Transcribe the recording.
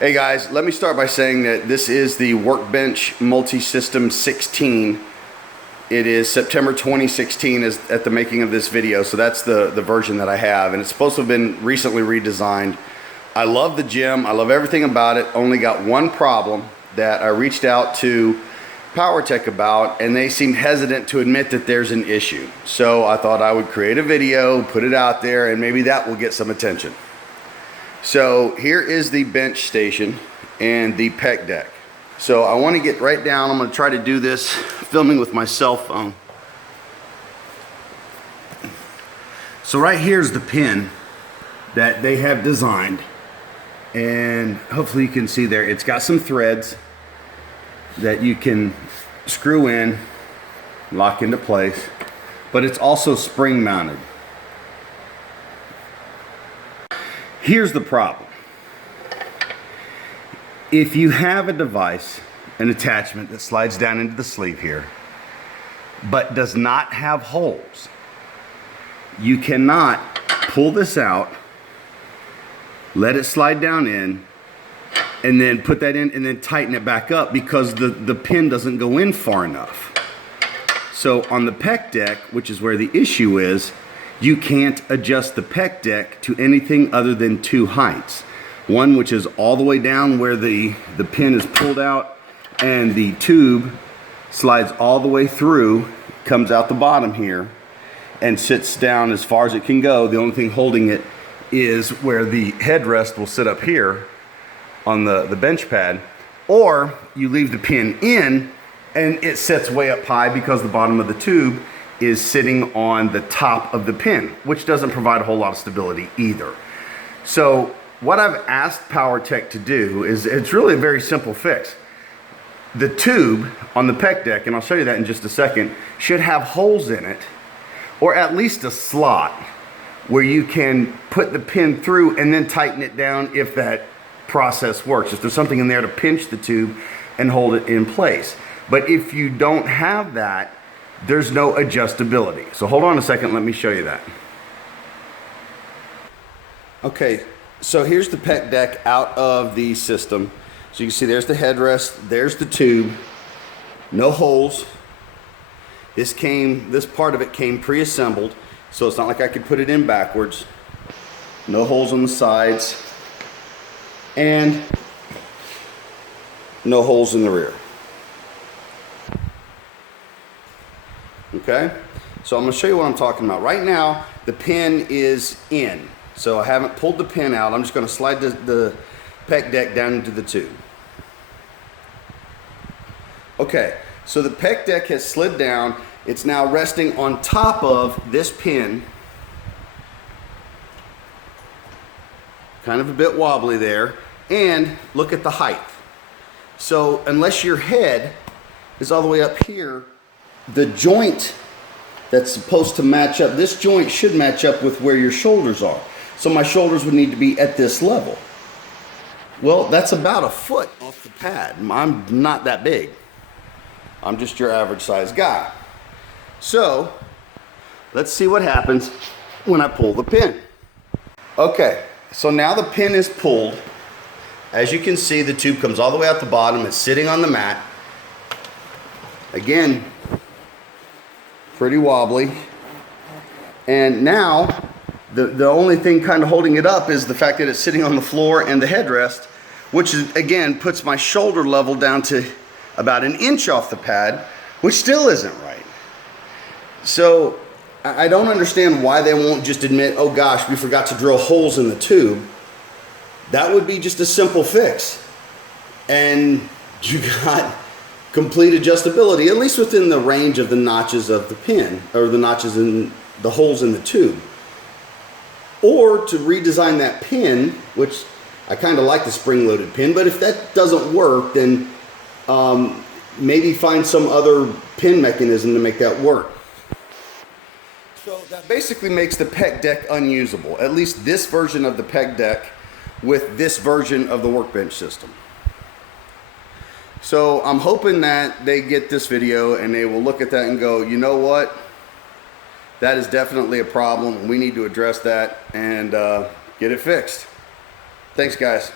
Hey guys, let me start by saying that this is the Workbench Multi-System 16. It is September 2016 at the making of this video, so that's the version that I have, and it's supposed to have been recently redesigned. I love the gym, I love everything about it, only got one problem that I reached out to Powertec about, and they seemed hesitant to admit that there's an issue. So I thought I would create a video, put it out there, and maybe that will get some attention. So here is the bench station and the Pec Deck. So I want to get right down. I'm going to try to do this filming with my cell phone. So right here's the pin that they have designed, and hopefully you can see there it's got some threads that you can screw in, lock into place, but it's also spring mounted. Here's the problem. If you have a device, an attachment that slides down into the sleeve here, but does not have holes, you cannot pull this out, let it slide down in, and then put that in and then tighten it back up because the pin doesn't go in far enough. So on the Pec Deck, which is where the issue is, you can't adjust the Pec Deck to anything other than two heights. One which is all the way down where the pin is pulled out, and the tube slides all the way through, comes out the bottom here, and sits down as far as it can go. The only thing holding it is where the headrest will sit up here on the bench pad, or you leave the pin in and it sits way up high because the bottom of the tube is sitting on the top of the pin, which doesn't provide a whole lot of stability either. So what I've asked Powertec to do is, it's really a very simple fix. The tube on the Pec Deck, and I'll show you that in just a second, should have holes in it, or at least a slot where you can put the pin through and then tighten it down if that process works. If there's something in there to pinch the tube and hold it in place. But if you don't have that, there's no adjustability. So hold on a second, let me show you that. Okay, so here's the Pec Deck out of the system. So you can see there's the headrest, there's the tube, no holes. This part of it came pre-assembled, so it's not like I could put it in backwards. No holes on the sides, and no holes in the rear. Okay, so I'm going to show you what I'm talking about. Right now, the pin is in, so I haven't pulled the pin out. I'm just going to slide the Pec Deck down into the tube. Okay, so the Pec Deck has slid down. It's now resting on top of this pin. Kind of a bit wobbly there. And look at the height. So unless your head is all the way up here, the joint that's supposed to match up, this joint should match up with where your shoulders are. So my shoulders would need to be at this level. Well, that's about a foot off the pad. I'm not that big. I'm just your average size guy. So let's see what happens when I pull the pin. Okay, so now the pin is pulled. As you can see, the tube comes all the way out the bottom. It's sitting on the mat. Again, pretty wobbly. And now the only thing kind of holding it up is the fact that it's sitting on the floor and the headrest, which is, again, puts my shoulder level down to about an inch off the pad, which still isn't right. So I don't understand why they won't just admit, oh gosh, we forgot to drill holes in the tube. That would be just a simple fix, and you got complete adjustability, at least within the range of the notches of the pin, or the notches in the holes in the tube. Or to redesign that pin, which I kind of like the spring-loaded pin, but if that doesn't work, then maybe find some other pin mechanism to make that work. So that basically makes the Pec Deck unusable, at least this version of the Pec Deck with this version of the Workbench system. So I'm hoping that they get this video and they will look at that and go, you know what? That is definitely a problem. We need to address that and get it fixed. Thanks, guys.